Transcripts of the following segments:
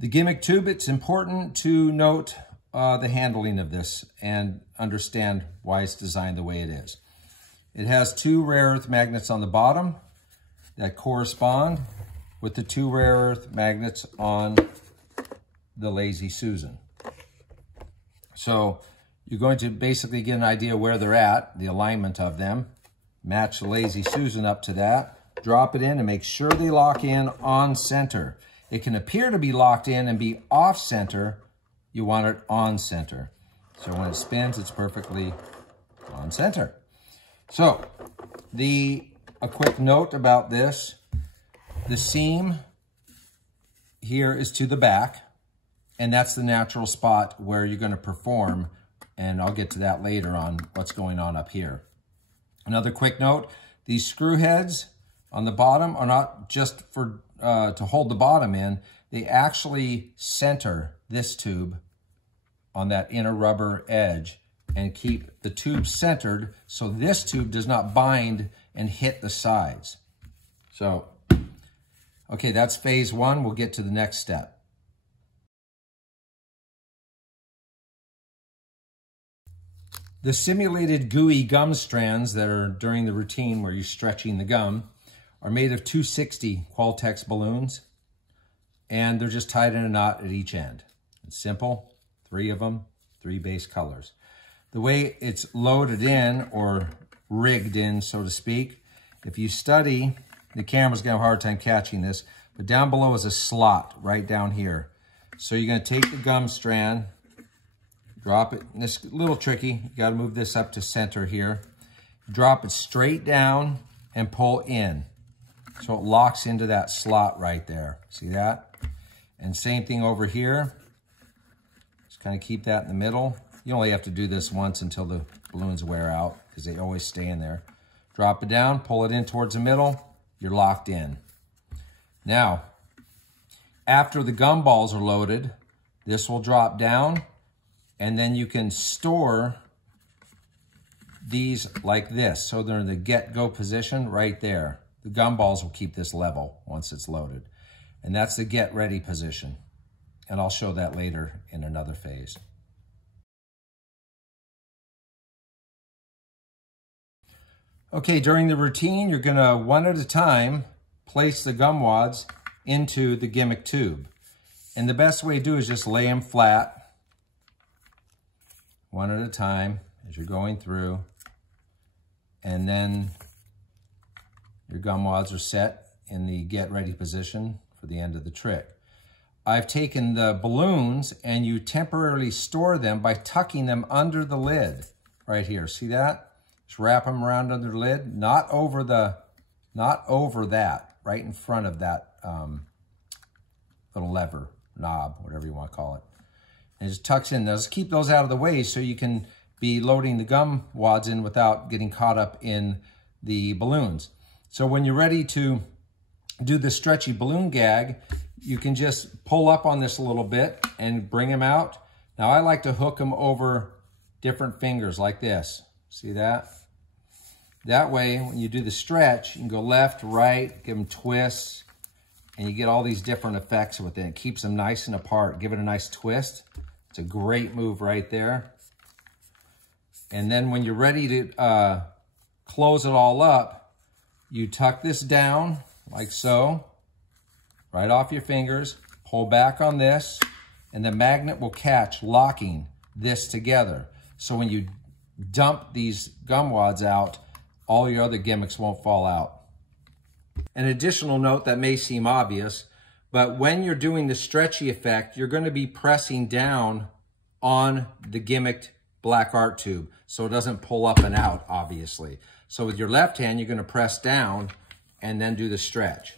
The Gimmick tube, it's important to note the handling of this and understand why it's designed the way it is. It has 2 rare earth magnets on the bottom that correspond with the 2 rare earth magnets on the Lazy Susan. So you're going to basically get an idea where they're at, the alignment of them, match the Lazy Susan up to that, drop it in and make sure they lock in on center. It can appear to be locked in and be off center. You want it on center. So when it spins, it's perfectly on center. So a quick note about this, the seam here is to the back, and that's the natural spot where you're going to perform, and I'll get to that later on what's going on up here. Another quick note, these screw heads on the bottom are not just for to hold the bottom in, they actually center this tube on that inner rubber edge and keep the tube centered so this tube does not bind and hit the sides. So, okay, that's phase 1. We'll get to the next step. The simulated gooey gum strands that are during the routine where you're stretching the gum are made of 260 Qualtex balloons, and they're just tied in a knot at each end. It's simple, 3 of them, 3 base colors. The way it's loaded in, or rigged in, so to speak, if you study, the camera's gonna have a hard time catching this, but down below is a slot right down here. So you're gonna take the gum strand, drop it, and this is a little tricky, you gotta move this up to center here, drop it straight down and pull in. So it locks into that slot right there. See that? And same thing over here. Just kind of keep that in the middle. You only have to do this once until the balloons wear out because they always stay in there. Drop it down, pull it in towards the middle. You're locked in. Now, after the gum balls are loaded, this will drop down and then you can store these like this. So they're in the get-go position right there. The gum balls will keep this level once it's loaded. And that's the get ready position. And I'll show that later in another phase. Okay, during the routine, you're gonna, one at a time, place the gum wads into the Gimmick tube. And the best way to do is just lay them flat, one at a time as you're going through. And then your gum wads are set in the get ready position for the end of the trick. I've taken the balloons and you temporarily store them by tucking them under the lid right here. See that? Just wrap them around under the lid, not over that, right in front of that little lever, knob, whatever you want to call it. And it just tucks in. Now, just keep those out of the way so you can be loading the gum wads in without getting caught up in the balloons. So when you're ready to do the stretchy balloon gag, you can just pull up on this a little bit and bring them out. Now I like to hook them over different fingers like this. See that? That way, when you do the stretch, you can go left, right, give them twists, and you get all these different effects with it. It keeps them nice and apart. Give it a nice twist. It's a great move right there. And then when you're ready to close it all up, you tuck this down like so, right off your fingers, pull back on this, and the magnet will catch, locking this together. So when you dump these gum wads out, all your other gimmicks won't fall out. An additional note that may seem obvious, but when you're doing the stretchy effect, you're going to be pressing down on the gimmicked black art tube so it doesn't pull up and out, obviously. So with your left hand, you're going to press down and then do the stretch.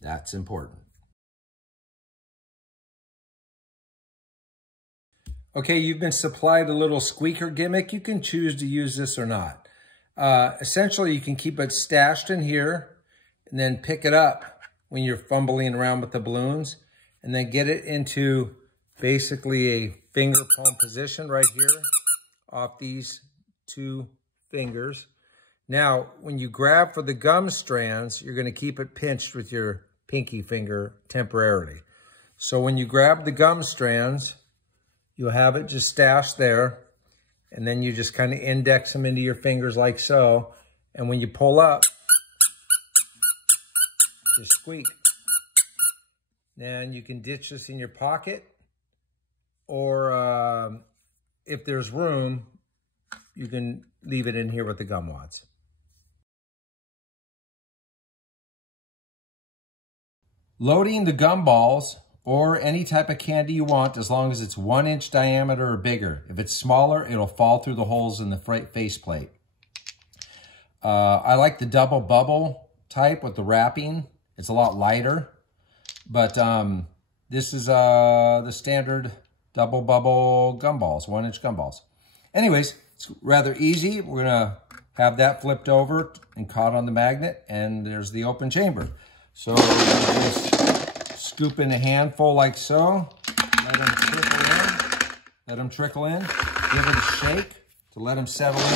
That's important. Okay, you've been supplied a little squeaker gimmick. You can choose to use this or not. Essentially, you can keep it stashed in here and then pick it up when you're fumbling around with the balloons and then get it into basically a finger palm position right here off these 2 fingers. Now, when you grab for the gum strands, you're going to keep it pinched with your pinky finger temporarily. So when you grab the gum strands, you'll have it just stashed there, and then you just kind of index them into your fingers like so. And when you pull up, just squeak. Then you can ditch this in your pocket, or if there's room, you can leave it in here with the gum wads. Loading the gumballs or any type of candy you want, as long as it's 1 inch diameter or bigger. If it's smaller, it'll fall through the holes in the faceplate. I like the double bubble type with the wrapping. It's a lot lighter, but this is the standard double bubble gumballs, 1 inch gumballs. Anyways, it's rather easy. We're gonna have that flipped over and caught on the magnet, and there's the open chamber. So just scoop in a handful like so, let them trickle in, let them trickle in, give it a shake to let them settle in.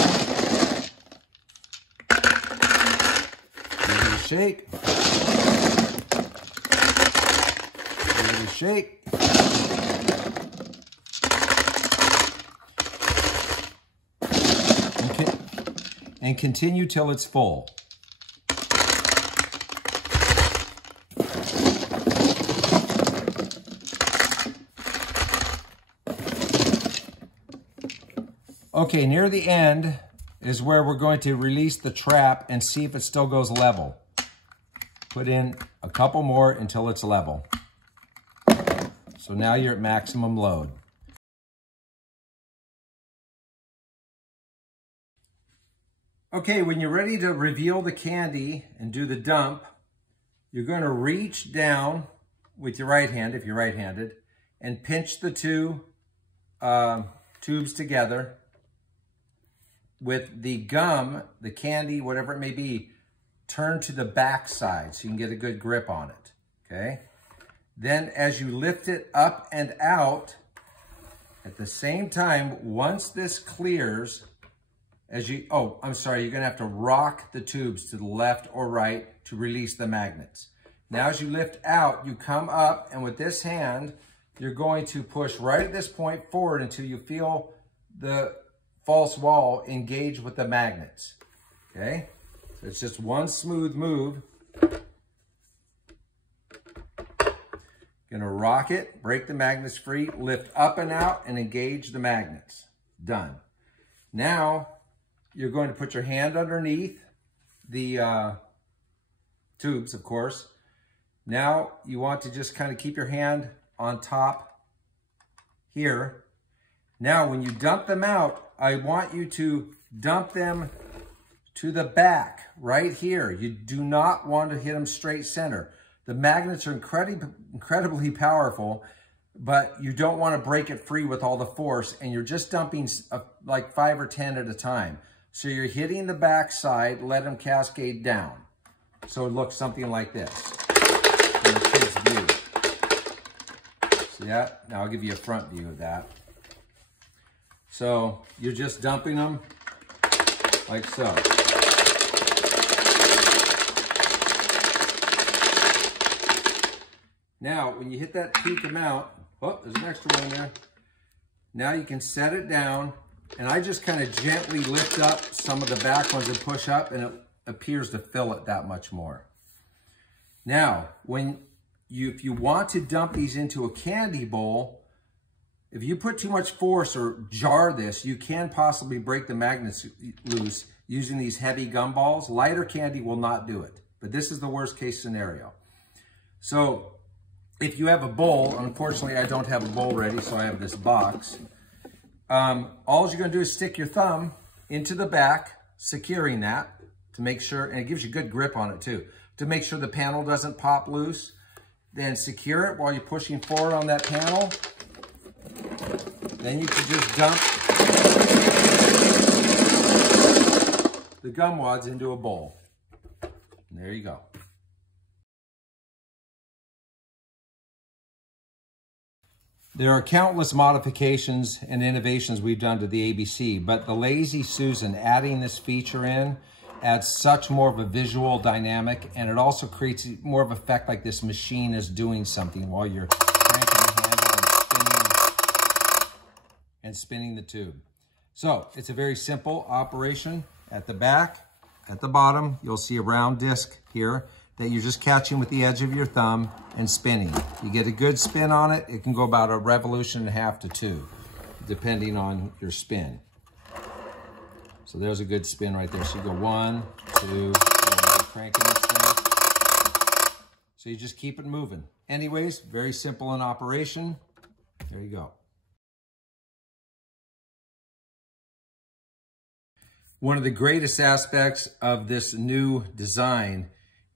Give it a shake. Give it a shake. And continue till it's full. Okay, near the end is where we're going to release the trap and see if it still goes level. Put in a couple more until it's level. So now you're at maximum load. Okay, when you're ready to reveal the candy and do the dump, you're going to reach down with your right hand, if you're right-handed, and pinch the two tubes together with the gum, the candy, whatever it may be, turn to the back side so you can get a good grip on it, okay? Then as you lift it up and out, at the same time, once this clears, you're gonna have to rock the tubes to the left or right to release the magnets. Now as you lift out, you come up, and with this hand, you're going to push right at this point forward until you feel the false wall engage with the magnets, okay? So it's just one smooth move. Gonna rock it, break the magnets free, lift up and out, and engage the magnets. Done. Now, you're going to put your hand underneath the tubes, of course. Now, you want to just kind of keep your hand on top here. Now, when you dump them out, I want you to dump them to the back, right here. You do not want to hit them straight center. The magnets are incredibly powerful, but you don't want to break it free with all the force, and you're just dumping like 5 or 10 at a time. So you're hitting the back side, let them cascade down. So it looks something like this from the kid's view. See that? Now I'll give you a front view of that. So you're just dumping them like so. Now, when you hit that peak amount, oh, there's an extra one there. Now you can set it down, and I just kind of gently lift up some of the back ones and push up, and it appears to fill it that much more. Now, if you want to dump these into a candy bowl, if you put too much force or jar this, you can possibly break the magnets loose using these heavy gumballs. Lighter candy will not do it, but this is the worst case scenario. So if you have a bowl, unfortunately I don't have a bowl ready, so I have this box. All you're gonna do is stick your thumb into the back, securing that to make sure, and it gives you good grip on it too, to make sure the panel doesn't pop loose. Then secure it while you're pushing forward on that panel. Then you can just dump the gum wads into a bowl. And there you go. There are countless modifications and innovations we've done to the ABC, but the Lazy Susan, adding this feature in, adds such more of a visual dynamic, and it also creates more of an effect like this machine is doing something while you're cranking the handle and spinning the tube. So it's a very simple operation. At the back, at the bottom, you'll see a round disc here that you're just catching with the edge of your thumb and spinning. You get a good spin on it, it can go about a revolution and a half to 2, depending on your spin. So there's a good spin right there. So you go 1, 2, cranking this thing. So you just keep it moving. Anyways, very simple in operation. There you go. One of the greatest aspects of this new design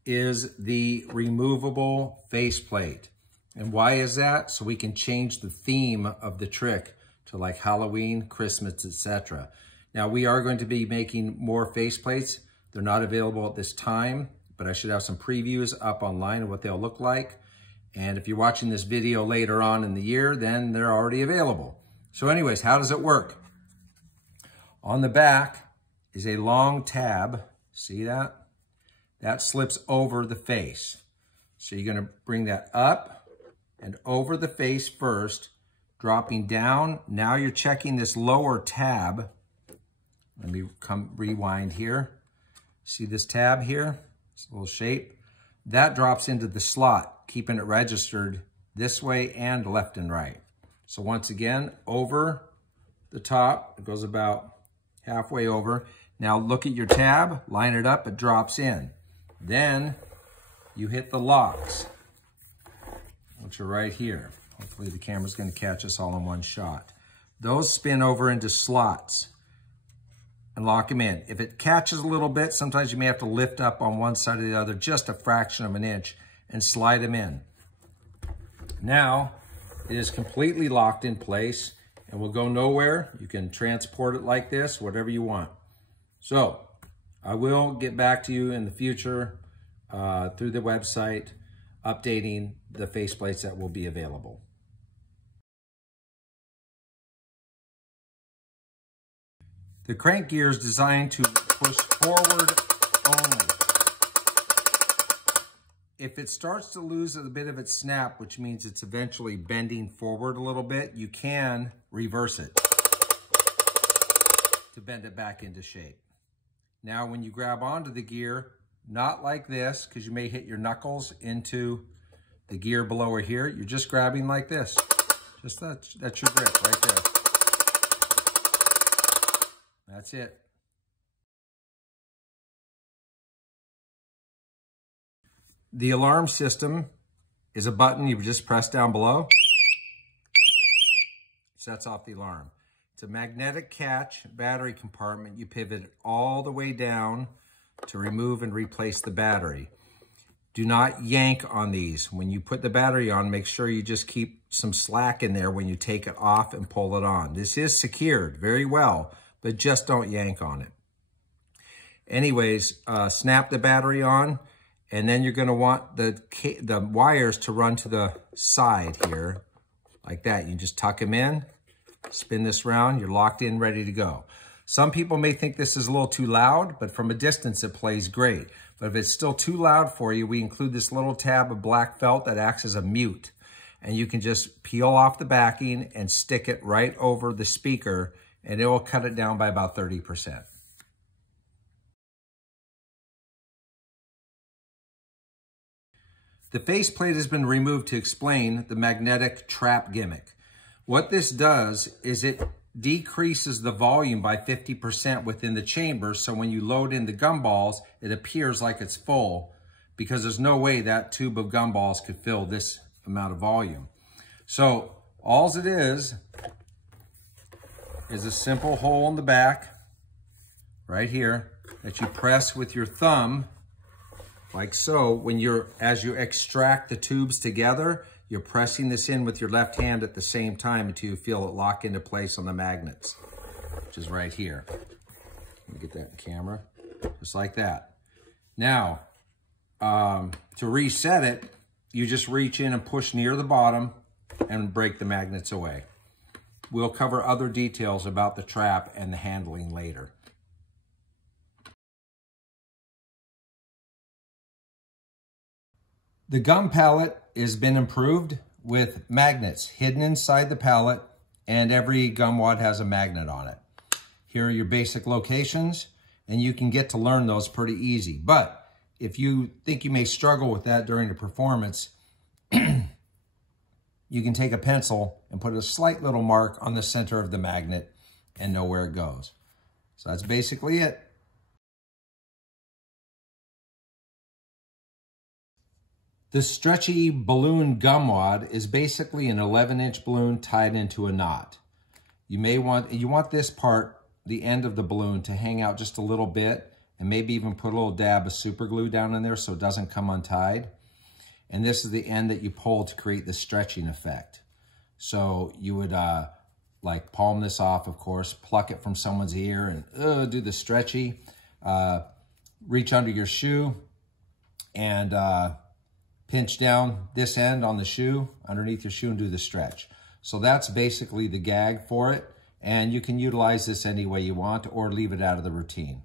is the removable faceplate. And why is that? So we can change the theme of the trick to like Halloween, Christmas, etc. Now we are going to be making more faceplates. They're not available at this time, but I should have some previews up online of what they'll look like. And if you're watching this video later on in the year, then they're already available. So anyways, how does it work? On the back is a long tab. See that? That slips over the face. So you're going to bring that up and over the face first, dropping down. Now you're checking this lower tab. Let me rewind here. See this tab here? This little shape. That drops into the slot, keeping it registered this way and left and right. So once again, over the top, it goes about halfway over. Now look at your tab, line it up, it drops in. Then you hit the locks, which are right here. Hopefully the camera's going to catch us all in one shot. Those spin over into slots and lock them in. If it catches a little bit, sometimes you may have to lift up on one side or the other just a fraction of an inch and slide them in. Now it is completely locked in place and will go nowhere. You can transport it like this, whatever you want. So I will get back to you in the future through the website, updating the faceplates that will be available. The crank gear is designed to push forward only. If it starts to lose a bit of its snap, which means it's eventually bending forward a little bit, you can reverse it to bend it back into shape. Now, when you grab onto the gear, not like this, because you may hit your knuckles into the gear below or here, you're just grabbing like this. Just that's your grip right there. That's it. The alarm system is a button you just press down below. Sets off the alarm. It's a magnetic catch battery compartment. You pivot it all the way down to remove and replace the battery. Do not yank on these. When you put the battery on, make sure you just keep some slack in there when you take it off and pull it on. This is secured very well, but just don't yank on it. Anyways, snap the battery on, and then you're going to want the wires to run to the side here, like that. You just tuck them in. Spin this round, you're locked in, ready to go. Some people may think this is a little too loud, but from a distance it plays great. But if it's still too loud for you, we include this little tab of black felt that acts as a mute. And you can just peel off the backing and stick it right over the speaker, and it will cut it down by about 30%. The faceplate has been removed to explain the magnetic trap gimmick. What this does is it decreases the volume by 50% within the chamber, so when you load in the gumballs, it appears like it's full, because there's no way that tube of gumballs could fill this amount of volume. So all it is a simple hole in the back, right here, that you press with your thumb, like so. As you extract the tubes together, you're pressing this in with your left hand at the same time until you feel it lock into place on the magnets, which is right here. Let me get that in camera, just like that. Now, to reset it, you just reach in and push near the bottom and break the magnets away. We'll cover other details about the trap and the handling later. The gum palette has been improved with magnets hidden inside the palette, and every gum wad has a magnet on it. Here are your basic locations, and you can get to learn those pretty easy. But if you think you may struggle with that during the performance, you can take a pencil and put a slight little mark on the center of the magnet and know where it goes. So that's basically it. The stretchy balloon gum wad is basically an 11-inch balloon tied into a knot. You want this part, the end of the balloon, to hang out just a little bit, and maybe even put a little dab of super glue down in there so it doesn't come untied. And this is the end that you pull to create the stretching effect. So you would like palm this off, of course, pluck it from someone's ear and do the stretchy. Reach under your shoe and pinch down this end on the shoe, underneath your shoe, and do the stretch. So that's basically the gag for it. And you can utilize this any way you want or leave it out of the routine.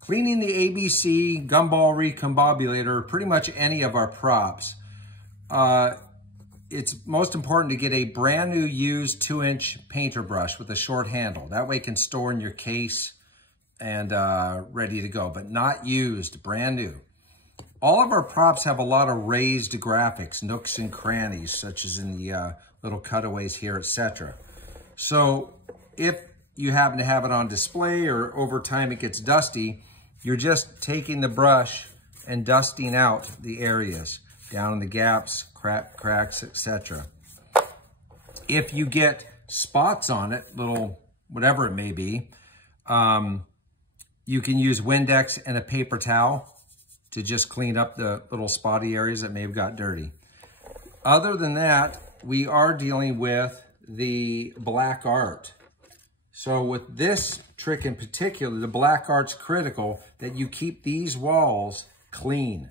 Cleaning the ABC Gumball Recombobulator, or pretty much any of our props, it's most important to get a brand new used 2-inch painter brush with a short handle. That way it can store in your case and ready to go, but not used, brand new. All of our props have a lot of raised graphics, nooks and crannies, such as in the little cutaways here, etc. So if you happen to have it on display or over time it gets dusty, you're just taking the brush and dusting out the areas, down in the gaps, cracks, etc. If you get spots on it, little whatever it may be, you can use Windex and a paper towel to just clean up the little spotty areas that may have got dirty. Other than that, we are dealing with the black art. So with this trick in particular, the black art's critical that you keep these walls clean.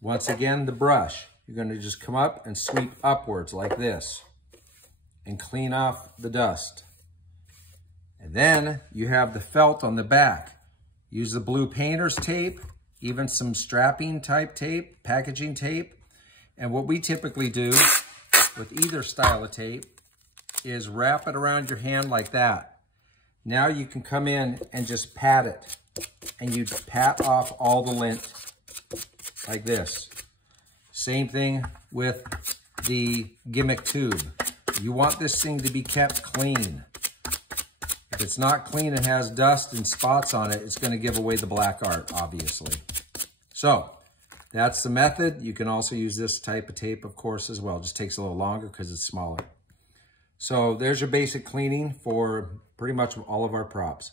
Once again, the brush, you're going to just come up and sweep upwards like this and clean off the dust. And then you have the felt on the back. Use the blue painter's tape, even some strapping type tape, packaging tape. And what we typically do with either style of tape is wrap it around your hand like that. Now you can come in and just pat it, and you pat off all the lint like this. Same thing with the Gimmick tube. You want this thing to be kept clean. If it's not clean and has dust and spots on it, it's going to give away the black art, obviously. So that's the method. You can also use this type of tape, of course, as well. It just takes a little longer because it's smaller. So there's your basic cleaning for pretty much all of our props.